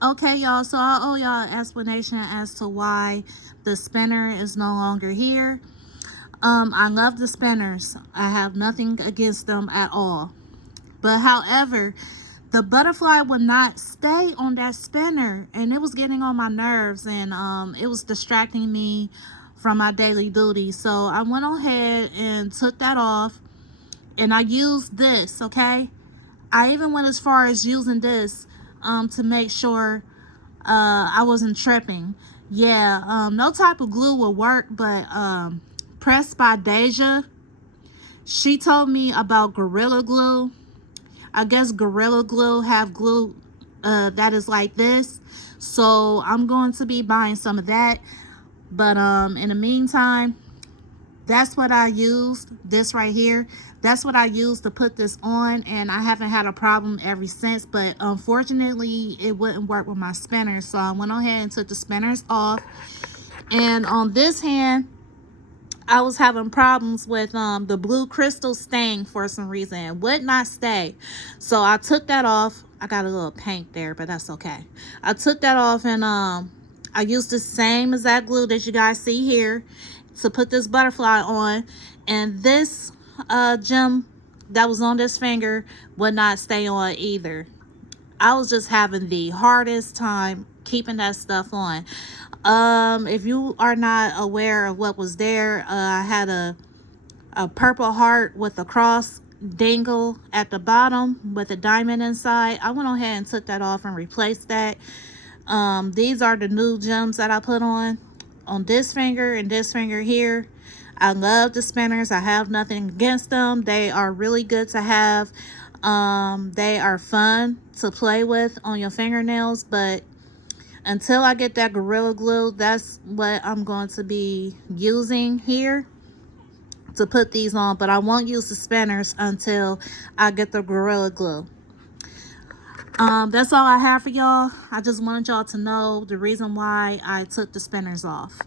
Okay, y'all, so I owe y'all an explanation as to why the spinner is no longer here. I love the spinners. I have nothing against them at all. But however, the butterfly would not stay on that spinner, and it was getting on my nerves, and it was distracting me from my daily duties. So I went ahead and took that off, and I used this, okay? I even went as far as using this to make sure I wasn't tripping. Yeah, no type of glue will work, but Pressed by Deja, she told me about Gorilla Glue. I guess Gorilla Glue have glue that is like this. So I'm going to be buying some of that. But in the meantime, that's what I used, this right here. That's what I used to put this on, and I haven't had a problem ever since. But unfortunately, it wouldn't work with my spinners, so I went ahead and took the spinners off. And on this hand, I was having problems with the blue crystal staying for some reason. It would not stay. So I took that off. I got a little paint there, but that's okay. I took that off, and I used the same exact glue that you guys see here to put this butterfly on. And this gem that was on this finger would not stay on either. I was just having the hardest time keeping that stuff on. If you are not aware of what was there, I had a purple heart with a cross dangle at the bottom with a diamond inside. I went ahead and took that off and replaced that. These are the new gems that I put on this finger and this finger here. I love the spinners. I have nothing against them. They are really good to have. They are fun to play with on your fingernails, but until I get that Gorilla Glue, that's what I'm going to be using here to put these on. But I won't use the spinners until I get the Gorilla Glue. That's all I have for y'all. I just wanted y'all to know the reason why I took the spinners off.